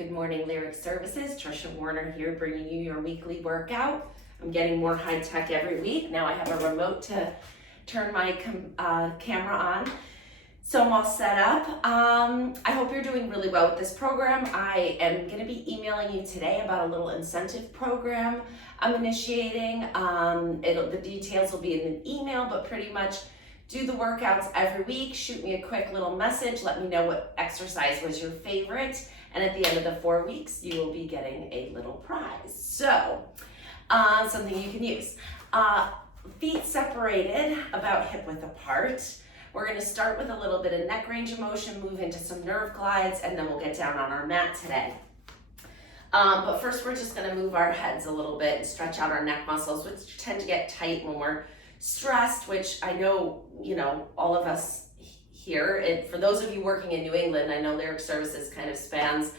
Good morning, Lyric Services. Trisha Warner here, bringing you your weekly workout. I'm getting more high tech every week. Now I have a remote to turn my camera on. So I'm all set up. I hope you're doing really well with this program. I am going to be emailing you today about a little incentive program I'm initiating. The details will be in an email, but pretty much do the workouts every week. Shoot me a quick little message. Let me know what exercise was your favorite. And at the end of the 4 weeks, you will be getting a little prize. So, something you can use. Feet separated, about hip width apart. We're gonna start with a little bit of neck range of motion, move into some nerve glides, and then we'll get down on our mat today. But first, we're just gonna move our heads a little bit and stretch out our neck muscles, which tend to get tight when we're stressed, which I know, all of us here. For those of you working in New England, I know Lyric Services kind of spans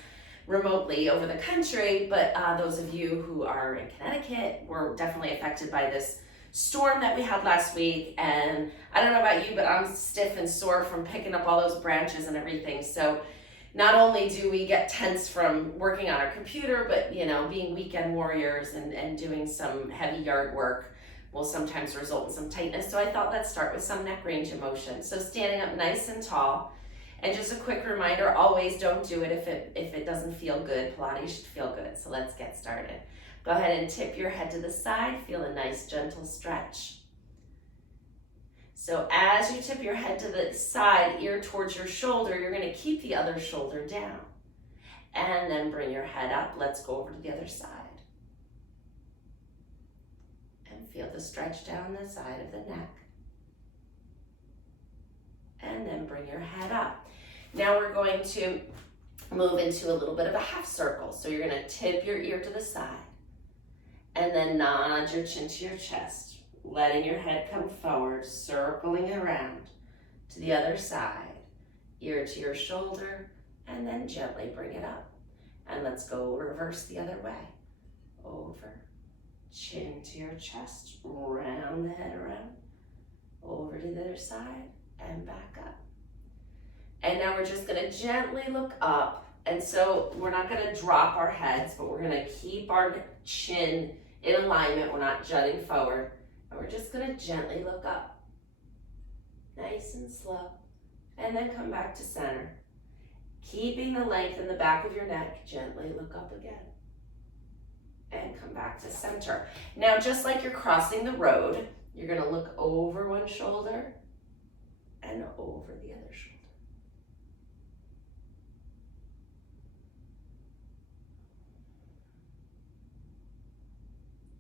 remotely over the country, but those of you who are in Connecticut were definitely affected by this storm that we had last week. And I don't know about you, but I'm stiff and sore from picking up all those branches and everything. So not only do we get tense from working on our computer, but being weekend warriors and doing some heavy yard work will sometimes result in some tightness. So I thought let's start with some neck range of motion. So standing up nice and tall. And just a quick reminder, always don't do it if it doesn't feel good. Pilates should feel good. So let's get started. Go ahead and tip your head to the side. Feel a nice gentle stretch. So as you tip your head to the side, ear towards your shoulder, you're going to keep the other shoulder down. And then bring your head up. Let's go over to the other side. And feel the stretch down the side of the neck. And then bring your head up. Now we're going to move into a little bit of a half circle. So you're going to tip your ear to the side. And then nod your chin to your chest. Letting your head come forward, circling around to the other side. Ear to your shoulder. And then gently bring it up. And let's go reverse the other way. Over. Chin to your chest, round the head around, over to the other side, and back up. And now we're just gonna gently look up. And so we're not gonna drop our heads, but we're gonna keep our chin in alignment. We're not jutting forward. And we're just gonna gently look up. Nice and slow. And then come back to center. Keeping the length in the back of your neck, gently look up again. And come back to center. Now, just like you're crossing the road, you're gonna look over one shoulder and over the other shoulder.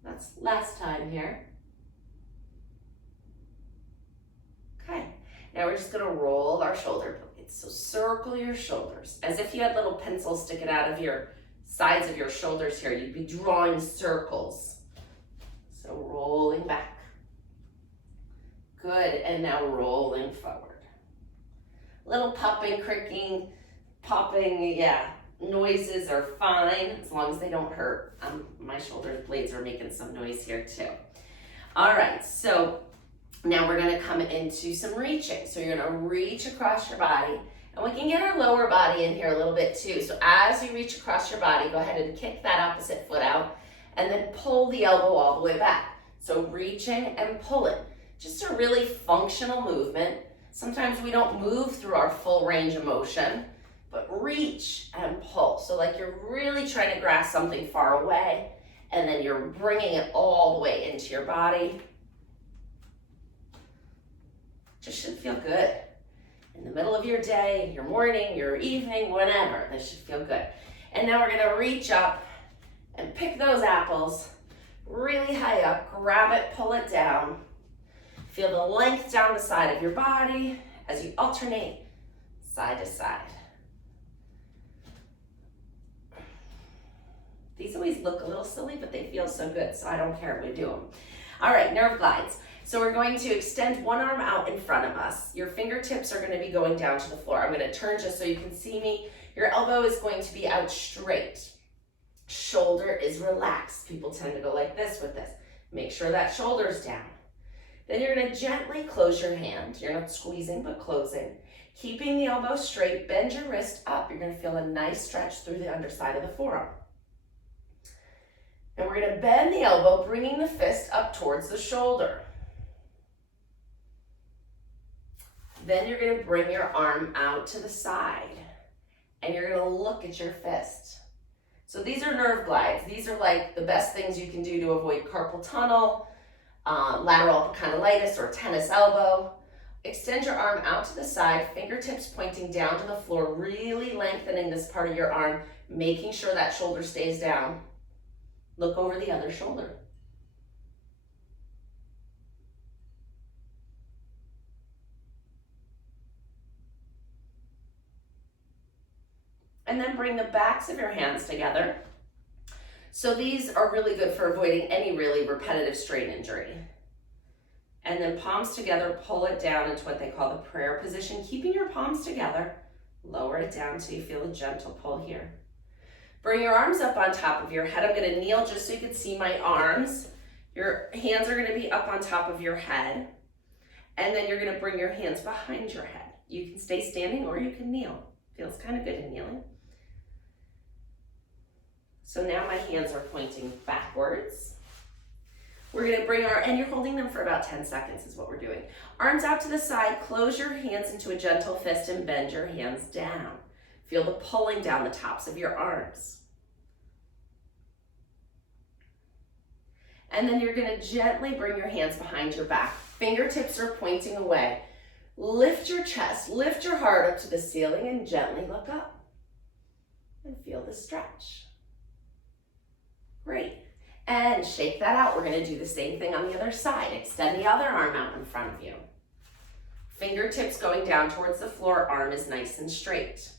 That's last time here. Okay, now we're just gonna roll our shoulder blades. So circle your shoulders as if you had little pencils sticking out of your sides of your shoulders here. You'd be drawing circles. So rolling back. Good, and now rolling forward. Little popping, cricking, popping, noises are fine as long as they don't hurt. My shoulder blades are making some noise here too. All right, so now we're gonna come into some reaching. So you're gonna reach across your body. And we can get our lower body in here a little bit too. So as you reach across your body, go ahead and kick that opposite foot out and then pull the elbow all the way back. So reaching and pulling. Just a really functional movement. Sometimes we don't move through our full range of motion, but reach and pull. So like you're really trying to grasp something far away and then you're bringing it all the way into your body. Just should feel good. In the middle of your day, your morning, your evening, whenever. This should feel good. And now we're gonna reach up and pick those apples really high up, grab it, pull it down. Feel the length down the side of your body as you alternate side to side. These always look a little silly, but they feel so good, so I don't care if we do them. All right, nerve glides. So we're going to extend one arm out in front of us. Your fingertips are going to be going down to the floor. I'm going to turn just so you can see me. Your elbow is going to be out straight. Shoulder is relaxed. People tend to go like this with this. Make sure that shoulder's down. Then you're going to gently close your hand. You're not squeezing, but closing. Keeping the elbow straight, bend your wrist up. You're gonna feel a nice stretch through the underside of the forearm. And we're gonna bend the elbow, bringing the fist up towards the shoulder. Then you're gonna bring your arm out to the side and you're gonna look at your fist. So these are nerve glides. These are like the best things you can do to avoid carpal tunnel, lateral epicondylitis, or tennis elbow. Extend your arm out to the side, fingertips pointing down to the floor, really lengthening this part of your arm, making sure that shoulder stays down. Look over the other shoulder. And then bring the backs of your hands together. So these are really good for avoiding any really repetitive strain injury. And then palms together, pull it down into what they call the prayer position, keeping your palms together. Lower it down so you feel a gentle pull here. Bring your arms up on top of your head. I'm gonna kneel just so you can see my arms. Your hands are gonna be up on top of your head. And then you're gonna bring your hands behind your head. You can stay standing or you can kneel. Feels kind of good in kneeling. So now my hands are pointing backwards. We're gonna bring and you're holding them for about 10 seconds is what we're doing. Arms out to the side, close your hands into a gentle fist and bend your hands down. Feel the pulling down the tops of your arms. And then you're gonna gently bring your hands behind your back. Fingertips are pointing away. Lift your chest, lift your heart up to the ceiling and gently look up. And feel the stretch. Great. And shake that out. We're gonna do the same thing on the other side. Extend the other arm out in front of you. Fingertips going down towards the floor, arm is nice and straight.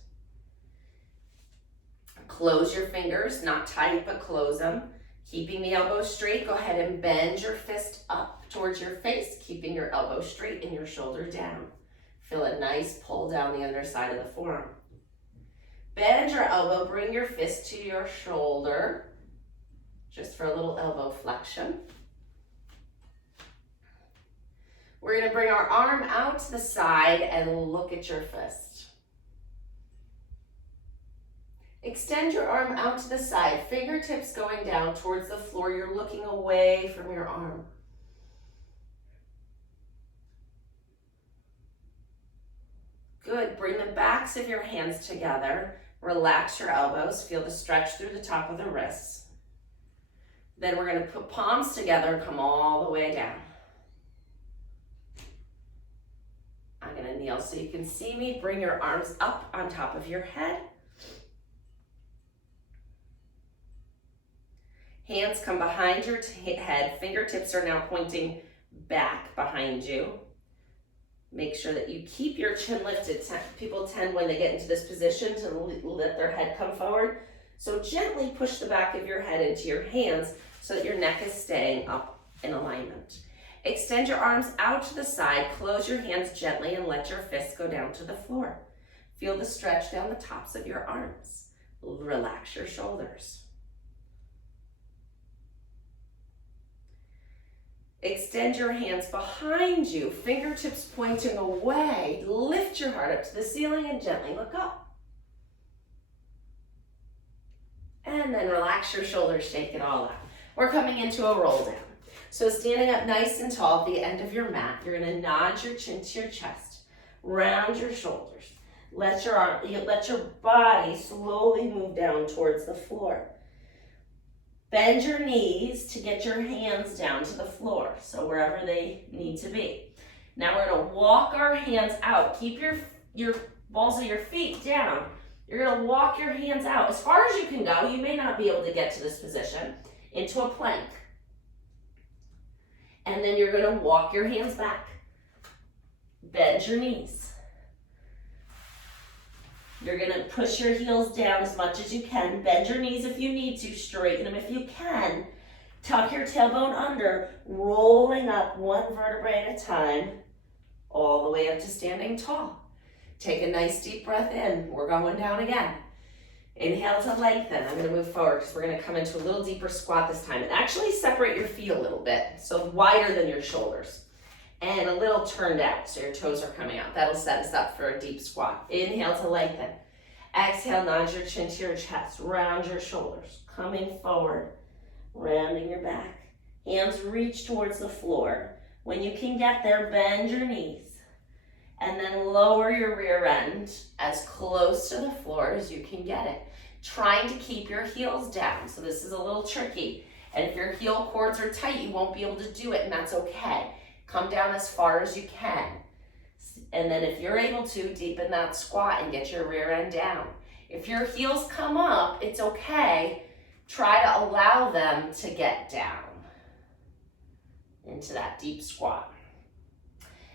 Close your fingers, not tight, but close them. Keeping the elbow straight, go ahead and bend your fist up towards your face, keeping your elbow straight and your shoulder down. Feel a nice pull down the underside of the forearm. Bend your elbow, bring your fist to your shoulder, just for a little elbow flexion. We're gonna bring our arm out to the side and look at your fist. Extend your arm out to the side, fingertips going down towards the floor. You're looking away from your arm. Good, bring the backs of your hands together. Relax your elbows, feel the stretch through the top of the wrists. Then we're gonna put palms together and come all the way down. I'm gonna kneel so you can see me. Bring your arms up on top of your head. Hands come behind your head. Fingertips are now pointing back behind you. Make sure that you keep your chin lifted. People tend, when they get into this position, to let their head come forward. So gently push the back of your head into your hands so that your neck is staying up in alignment. Extend your arms out to the side, close your hands gently and let your fists go down to the floor. Feel the stretch down the tops of your arms. Relax your shoulders. Extend your hands behind you, fingertips pointing away. Lift your heart up to the ceiling and gently look up. And then relax your shoulders, shake it all out. We're coming into a roll down. So standing up nice and tall at the end of your mat, you're gonna nod your chin to your chest, round your shoulders. Let your body slowly move down towards the floor. Bend your knees to get your hands down to the floor, so wherever they need to be. Now we're gonna walk our hands out. Keep your balls of your feet down. You're gonna walk your hands out as far as you can go. You may not be able to get to this position, into a plank. And then you're gonna walk your hands back. Bend your knees. You're gonna push your heels down as much as you can. Bend your knees if you need to, straighten them if you can. Tuck your tailbone under, rolling up one vertebrae at a time, all the way up to standing tall. Take a nice deep breath in. We're going down again. Inhale to lengthen. I'm gonna move forward because we're gonna come into a little deeper squat this time. And actually separate your feet a little bit, so wider than your shoulders. and a little turned out, so your toes are coming out. That'll set us up for a deep squat. Inhale to lengthen. Exhale, nod your chin to your chest, round your shoulders, coming forward, rounding your back. Hands reach towards the floor. When you can get there, bend your knees, and then lower your rear end as close to the floor as you can get it. Trying to keep your heels down, so this is a little tricky. And if your heel cords are tight, you won't be able to do it, and that's okay. Come down as far as you can. And then if you're able to, deepen that squat and get your rear end down. If your heels come up, it's okay. Try to allow them to get down into that deep squat.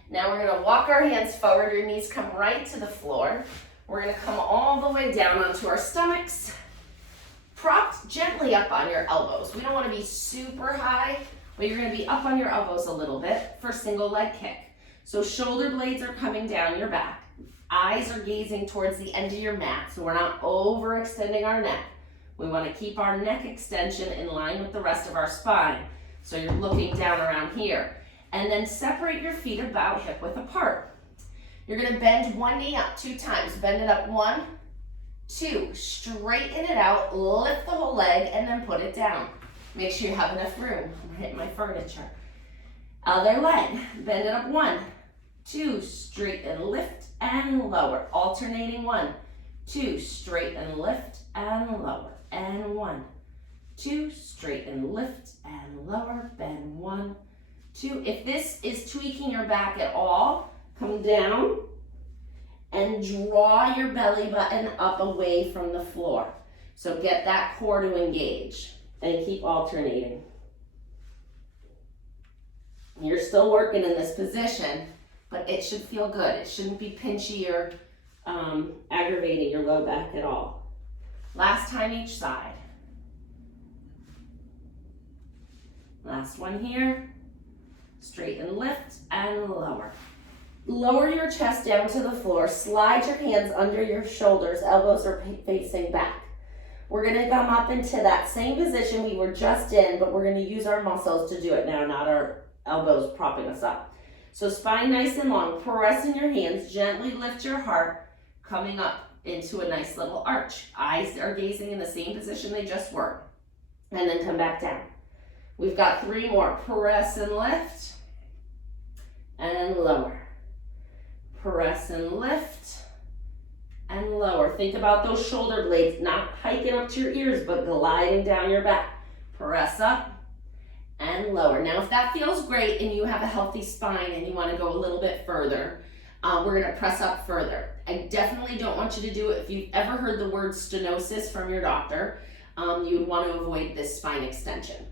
Now we're gonna walk our hands forward. Your knees come right to the floor. We're gonna come all the way down onto our stomachs, propped gently up on your elbows. We don't wanna be super high, but you're gonna be up on your elbows a little bit for single leg kick. So shoulder blades are coming down your back. Eyes are gazing towards the end of your mat, so we're not overextending our neck. We wanna keep our neck extension in line with the rest of our spine. So you're looking down around here. And then separate your feet about hip width apart. You're gonna bend one knee up 2 times. Bend it up 1, 2. Straighten it out, lift the whole leg, and then put it down. Make sure you have enough room. I'm hitting my furniture. Other leg, bend it up 1, 2. Straighten, lift, and lower. Alternating 1, 2. Straighten, lift, and lower. And 1, 2. Straighten, lift, and lower. Bend 1, 2. If this is tweaking your back at all, come down and draw your belly button up away from the floor. So get that core to engage and keep alternating. You're still working in this position, but it should feel good. It shouldn't be pinchy or aggravating your low back at all. Last time each side. Last one here. Straighten, lift, and lower. Lower your chest down to the floor. Slide your hands under your shoulders. Elbows are facing back. We're gonna come up into that same position we were just in, but we're gonna use our muscles to do it now, not our elbows propping us up. So spine nice and long. Press in your hands. Gently lift your heart, coming up into a nice little arch. Eyes are gazing in the same position they just were. And then come back down. We've got 3 more. Press and lift, and lower. Press and lift, and lower. Think about those shoulder blades, not hiking up to your ears, but gliding down your back. Press up and lower. Now, if that feels great and you have a healthy spine and you want to go a little bit further, we're going to press up further. I definitely don't want you to do it. If you've ever heard the word stenosis from your doctor, you would want to avoid this spine extension.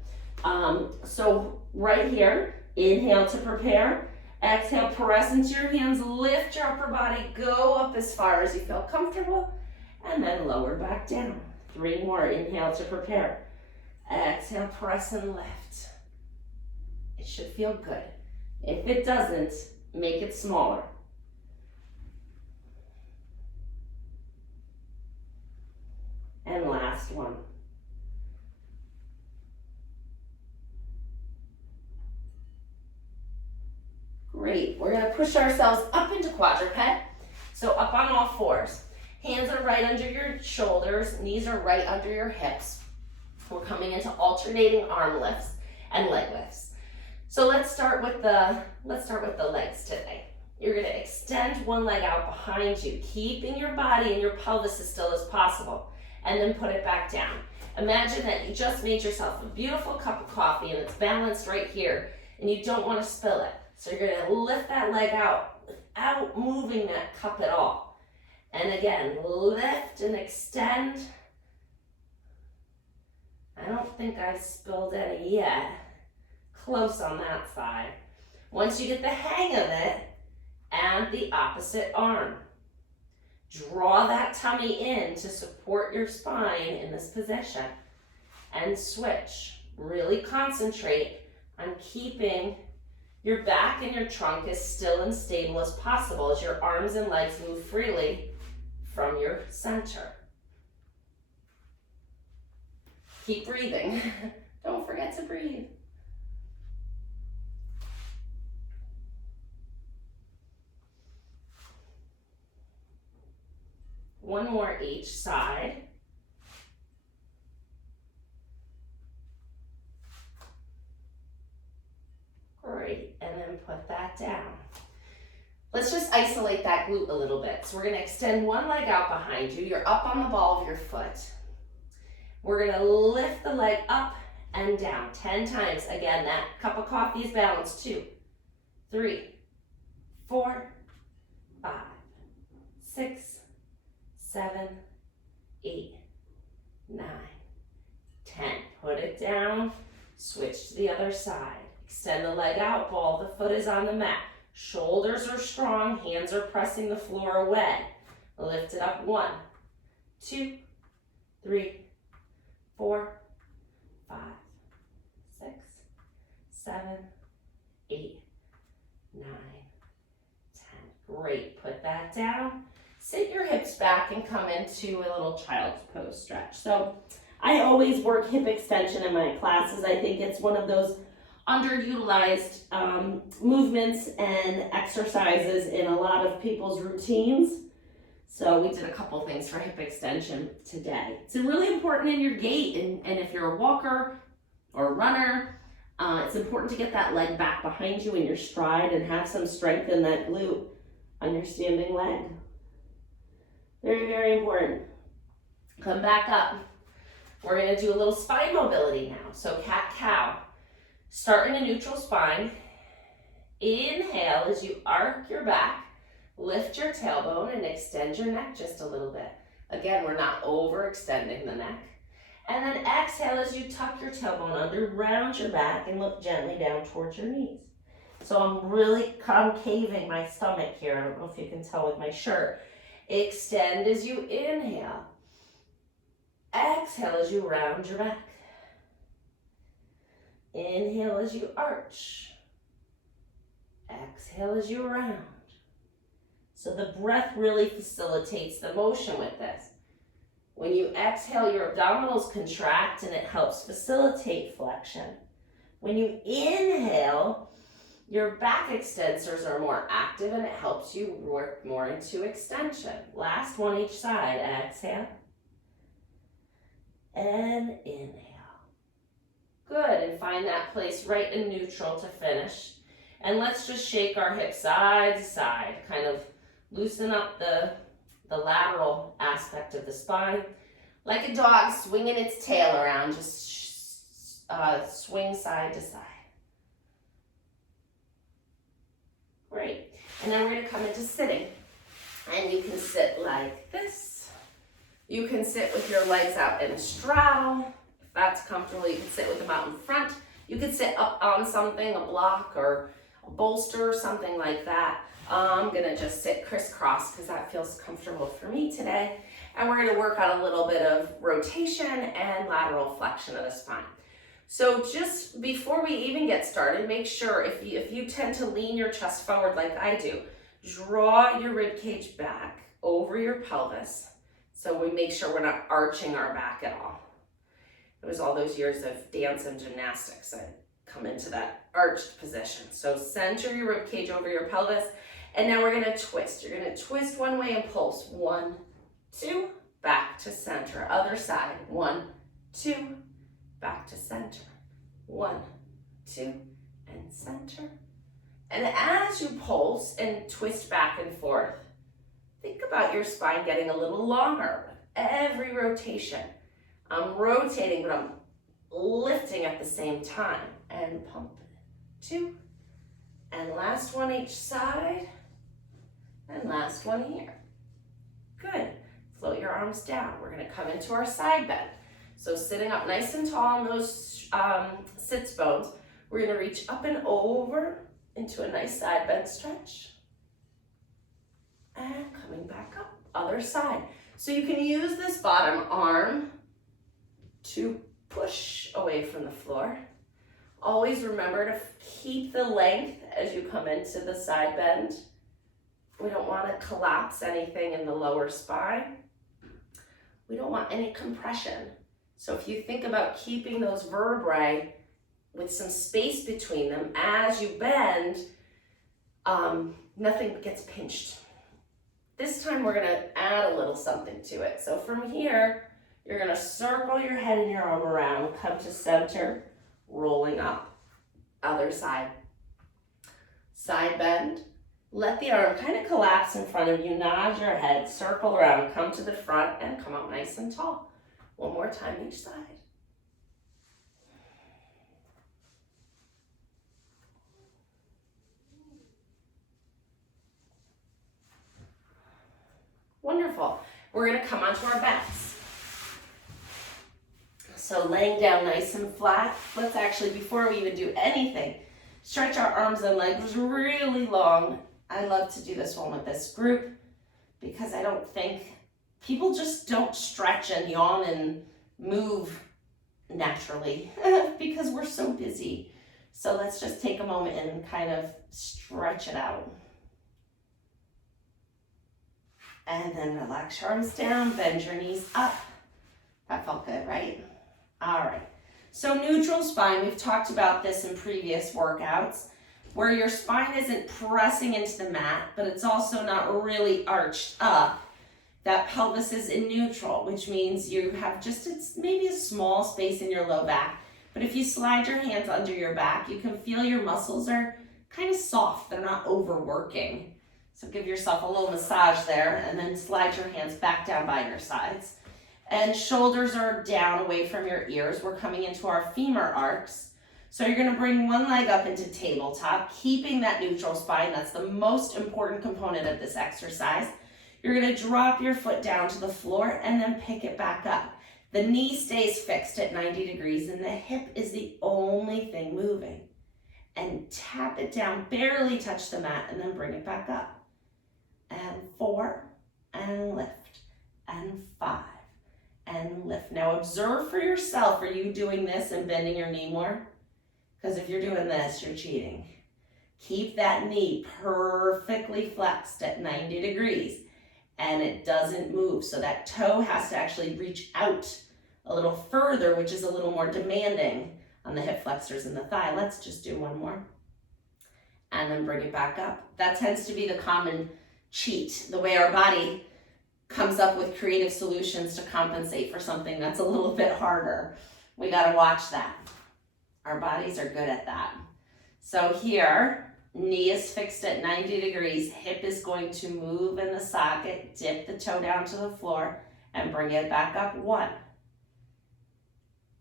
So right here, inhale to prepare. Exhale, press into your hands, lift your upper body, go up as far as you feel comfortable, and then lower back down. 3 more, inhale to prepare. Exhale, press and lift. It should feel good. If it doesn't, make it smaller. And last one. Great, we're gonna push ourselves up into quadruped. So up on all 4s. Hands are right under your shoulders, knees are right under your hips. We're coming into alternating arm lifts and leg lifts. So let's start with the legs today. You're gonna extend one leg out behind you, keeping your body and your pelvis as still as possible, and then put it back down. Imagine that you just made yourself a beautiful cup of coffee and it's balanced right here, and you don't wanna spill it. So you're gonna lift that leg out without moving that cup at all. And again, lift and extend. I don't think I spilled any yet. Close on that side. Once you get the hang of it, and the opposite arm. Draw that tummy in to support your spine in this position. And switch. Really concentrate on keeping your back and your trunk as still and stable as possible as your arms and legs move freely from your center. Keep breathing. Don't forget to breathe. each side. Great, and then put that down. Let's just isolate that glute a little bit. So we're gonna extend one leg out behind you. You're up on the ball of your foot. We're gonna lift the leg up and down 10 times. Again, that cup of coffee is balanced. 2, 3, 4, 5, 6, 7, 8, 9, 10. Put it down, switch to the other side. Extend the leg out, ball of the foot is on the mat. Shoulders are strong, hands are pressing the floor away. Lift it up. 1, 2, 3, 4, 5, 6, 7, 8, 9, 10. Great, put that down. Sit your hips back and come into a little child's pose stretch. So I always work hip extension in my classes. I think it's one of those underutilized movements and exercises in a lot of people's routines. So we did a couple things for hip extension today. It's really important in your gait, and if you're a walker or a runner, it's important to get that leg back behind you in your stride and have some strength in that glute on your standing leg. Very, very important. Come back up. We're gonna do a little spine mobility now. So cat-cow. Start in a neutral spine. Inhale as you arc your back, lift your tailbone and extend your neck just a little bit. Again, we're not overextending the neck. And then exhale as you tuck your tailbone under, round your back and look gently down towards your knees. So I'm really concaving my stomach here. I don't know if you can tell with my shirt. Extend as you inhale. Exhale as you round your back. Inhale as you arch. Exhale as you round. So the breath really facilitates the motion with this. When you exhale, your abdominals contract and it helps facilitate flexion. When you inhale, your back extensors are more active and it helps you work more into extension. Last one each side. Exhale and inhale. Good, and find that place right in neutral to finish. And let's just shake our hips side to side, kind of loosen up the lateral aspect of the spine. Like a dog swinging its tail around, just swing side to side. Great, and then we're gonna come into sitting. And you can sit like this. You can sit with your legs out in a straddle. That's comfortable. You can sit with them out in front. You could sit up on something, a block or a bolster or something like that. I'm gonna just sit crisscross because that feels comfortable for me today. And we're gonna work on a little bit of rotation and lateral flexion of the spine. So just before we even get started, make sure if you tend to lean your chest forward like I do, draw your rib cage back over your pelvis. So we make sure we're not arching our back at all. It was all those years of dance and gymnastics that come into that arched position. So center your rib cage over your pelvis, and now we're gonna twist. You're gonna twist one way and pulse. 1, 2, back to center. Other side. 1, 2, back to center. 1, 2, and center. And as you pulse and twist back and forth, think about your spine getting a little longer with every rotation. I'm rotating, but I'm lifting at the same time. And pump it. 2. And last one each side. And last one here. Good. Float your arms down. We're going to come into our side bend. So sitting up nice and tall on those sits bones, we're going to reach up and over into a nice side bend stretch. And coming back up. Other side. So you can use this bottom arm to push away from the floor. Always remember to keep the length as you come into the side bend. We don't want to collapse anything in the lower spine. We don't want any compression. So if you think about keeping those vertebrae with some space between them as you bend, nothing gets pinched. This time we're gonna add a little something to it. So from here, you're gonna circle your head and your arm around, come to center, rolling up. Other side. Side bend. Let the arm kind of collapse in front of you, nod your head, circle around, come to the front, and come up nice and tall. One more time each side. Wonderful. We're going to come onto our backs. So laying down nice and flat. Let's actually, before we even do anything, stretch our arms and legs really long. I love to do this one with this group because I don't think people just don't stretch and yawn and move naturally because we're so busy. So let's just take a moment and kind of stretch it out. And then relax your arms down, bend your knees up. That felt good, right? All right. So neutral spine, we've talked about this in previous workouts, where your spine isn't pressing into the mat, but it's also not really arched up. That pelvis is in neutral, which means you have just maybe a small space in your low back. But if you slide your hands under your back, you can feel your muscles are kind of soft. They're not overworking. So give yourself a little massage there and then slide your hands back down by your sides. And shoulders are down away from your ears. We're coming into our femur arcs. So you're gonna bring one leg up into tabletop, keeping that neutral spine. That's the most important component of this exercise. You're gonna drop your foot down to the floor and then pick it back up. The knee stays fixed at 90 degrees and the hip is the only thing moving. And tap it down, barely touch the mat, and then bring it back up. And 4, and lift, and 5, and lift. Now observe for yourself, are you doing this and bending your knee more? Because if you're doing this, you're cheating. Keep that knee perfectly flexed at 90 degrees, and it doesn't move. So that toe has to actually reach out a little further, which is a little more demanding on the hip flexors and the thigh. Let's just do one more. And then bring it back up. That tends to be the common cheat, the way our body comes up with creative solutions to compensate for something that's a little bit harder. We got to watch that. Our bodies are good at that. So here, knee is fixed at 90 degrees, hip is going to move in the socket, dip the toe down to the floor, and bring it back up. 1,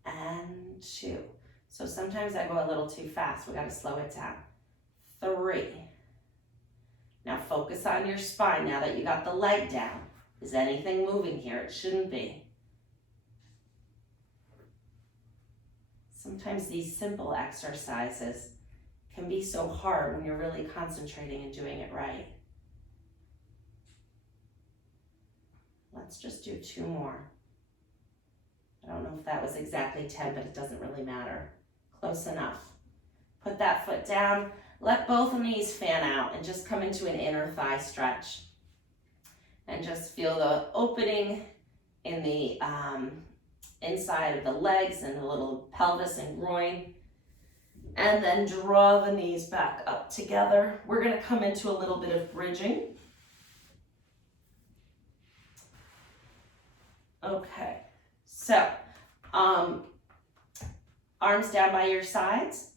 and 2. So sometimes I go a little too fast. We got to slow it down. 3. Now focus on your spine now that you got the leg down. Is anything moving here? It shouldn't be. Sometimes these simple exercises can be so hard when you're really concentrating and doing it right. Let's just do 2 more. I don't know if that was exactly 10, but it doesn't really matter. Close enough. Put that foot down. Let both knees fan out and just come into an inner thigh stretch. And just feel the opening in the inside of the legs and the little pelvis and groin. And then draw the knees back up together. We're gonna come into a little bit of bridging. Okay, so arms down by your sides.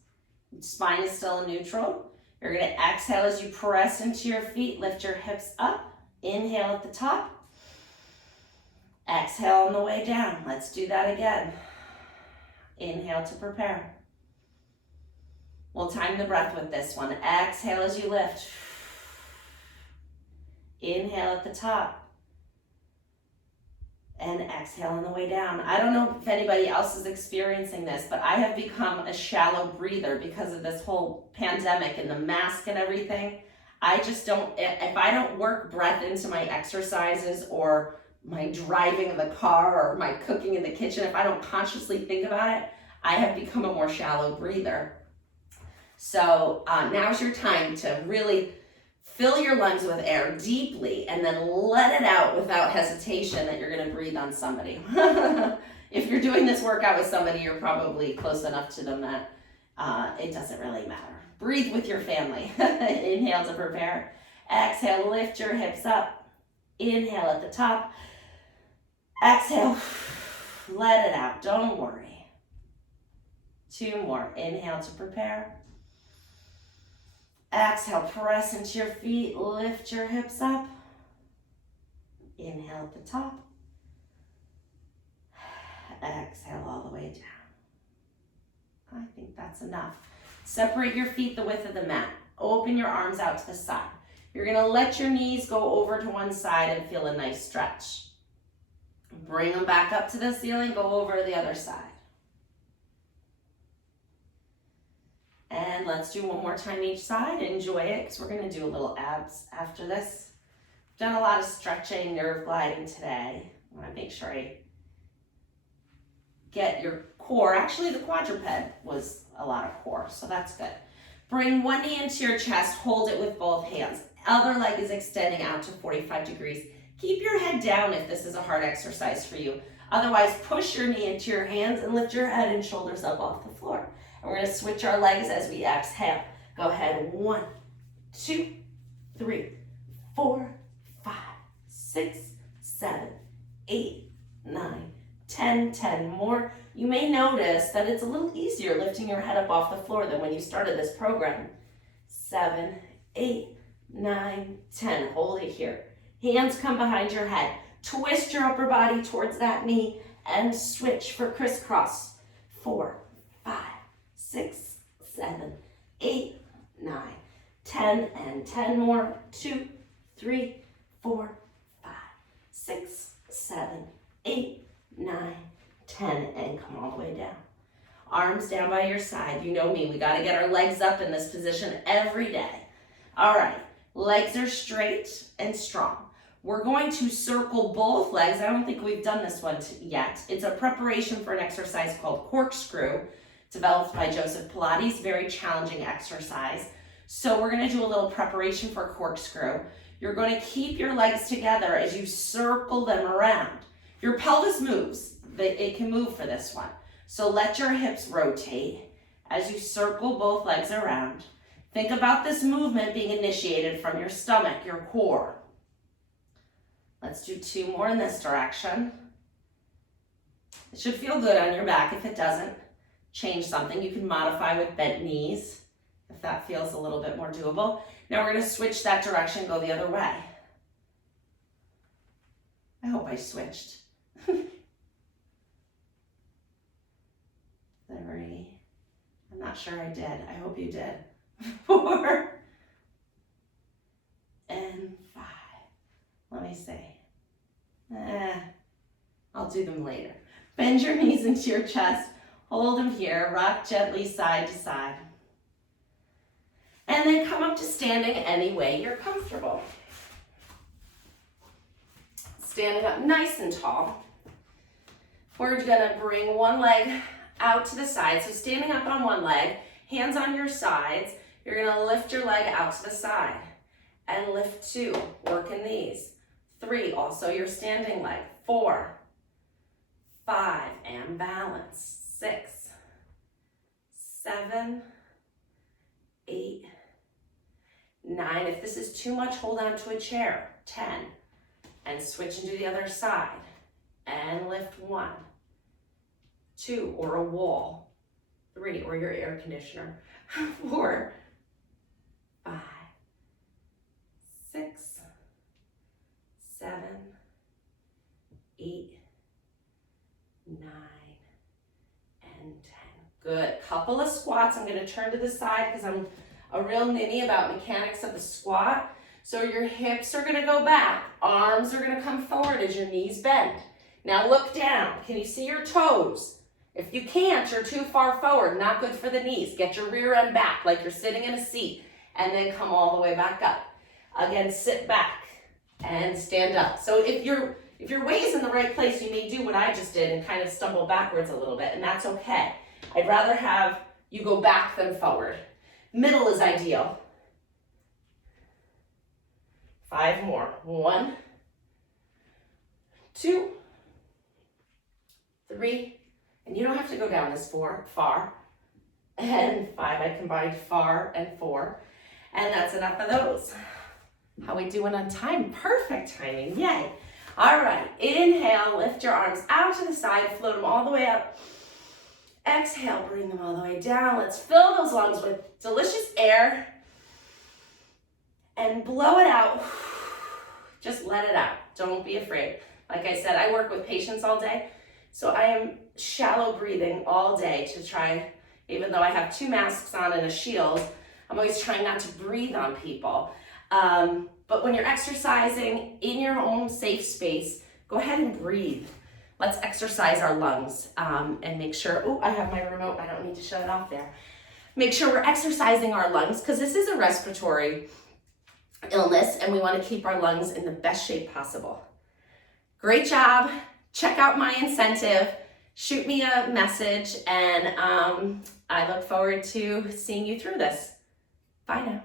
Spine is still in neutral. You're gonna exhale as you press into your feet, lift your hips up. Inhale at the top. Exhale on the way down. Let's do that again. Inhale to prepare. We'll time the breath with this one. Exhale as you lift. Inhale at the top. And exhale on the way down. I don't know if anybody else is experiencing this, but I have become a shallow breather because of this whole pandemic and the mask and everything. I just don't, if I don't work breath into my exercises or my driving of the car or my cooking in the kitchen, if I don't consciously think about it, I have become a more shallow breather. So now's your time to really fill your lungs with air deeply and then let it out without hesitation that you're gonna breathe on somebody. If you're doing this workout with somebody, you're probably close enough to them that it doesn't really matter. Breathe with your family. Inhale to prepare. Exhale, lift your hips up. Inhale at the top. Exhale. Let it out. Don't worry. 2 more. Inhale to prepare. Exhale. Press into your feet. Lift your hips up. Inhale at the top. Exhale all the way down. I think that's enough. Separate your feet the width of the mat. Open your arms out to the side. You're gonna let your knees go over to one side and feel a nice stretch. Bring them back up to the ceiling, go over to the other side. And let's do one more time each side. Enjoy it, because we're gonna do a little abs after this. Done a lot of stretching, nerve gliding today. I wanna make sure I get your core. Actually, the quadruped was a lot of core, so that's good. Bring one knee into your chest, hold it with both hands. Other leg is extending out to 45 degrees. Keep your head down if this is a hard exercise for you. Otherwise, push your knee into your hands and lift your head and shoulders up off the floor. And we're gonna switch our legs as we exhale. Go ahead, 1, 2, 3, 4, 5, 6, 7, 8, 9, 10, 10 more. You may notice that it's a little easier lifting your head up off the floor than when you started this program. 7, 8, 9, 10. Hold it here. Hands come behind your head. Twist your upper body towards that knee and switch for crisscross. 4, 5, 6, 7, 8, 9, 10, and 10 more. 2, 3, 4, 5, 6, 7, 8, 9, 10, and come all the way down. Arms down by your side. You know me, we gotta get our legs up in this position every day. All right, legs are straight and strong. We're going to circle both legs. I don't think we've done this one yet. It's a preparation for an exercise called corkscrew, developed by Joseph Pilates, very challenging exercise. So we're gonna do a little preparation for corkscrew. You're gonna keep your legs together as you circle them around. Your pelvis moves, it can move for this one. So let your hips rotate as you circle both legs around. Think about this movement being initiated from your stomach, your core. Let's do 2 more in this direction. It should feel good on your back. If it doesn't, change something. You can modify with bent knees if that feels a little bit more doable. Now we're gonna switch that direction, go the other way. I hope I switched. 3, I'm not sure I did. I hope you did. 4 and 5. Let me see. I'll do them later. Bend your knees into your chest. Hold them here. Rock gently side to side. And then come up to standing any way you're comfortable. Standing up nice and tall. We're gonna bring one leg out to the side. So standing up on one leg, hands on your sides. You're gonna lift your leg out to the side and lift 2, working these. 3, also your standing leg. 4, 5, and balance. 6, 7, 8, 9. If this is too much, hold on to a chair. 10, and switch into the other side. And lift 1, 2, or a wall. 3, or your air conditioner. 4, 5, 6, 7, 8, 9, and 10. Good. Couple of squats. I'm going to turn to the side because I'm a real ninny about mechanics of the squat. So your hips are going to go back. Arms are going to come forward as your knees bend. Now look down. Can you see your toes? If you can't, you're too far forward. Not good for the knees. Get your rear end back like you're sitting in a seat, and then come all the way back up. Again, sit back and stand up. So if your weight is in the right place, you may do what I just did and kind of stumble backwards a little bit, and that's okay. I'd rather have you go back than forward. Middle is ideal. 5 more. 1, 2, 3, and you don't have to go down this far, and 5. I combined far and 4, and that's enough of those. How we doing on time? Perfect timing, yay. All right, inhale, lift your arms out to the side, float them all the way up. Exhale, bring them all the way down. Let's fill those lungs with delicious air and blow it out. Just let it out, don't be afraid. Like I said, I work with patients all day, so I am shallow breathing all day to try, even though I have 2 masks on and a shield, I'm always trying not to breathe on people. But when you're exercising in your own safe space, go ahead and breathe. Let's exercise our lungs and make sure, oh, I have my remote, I don't need to shut it off there. Make sure we're exercising our lungs because this is a respiratory illness and we want to keep our lungs in the best shape possible. Great job. Check out my incentive. Shoot me a message and I look forward to seeing you through this. Bye now.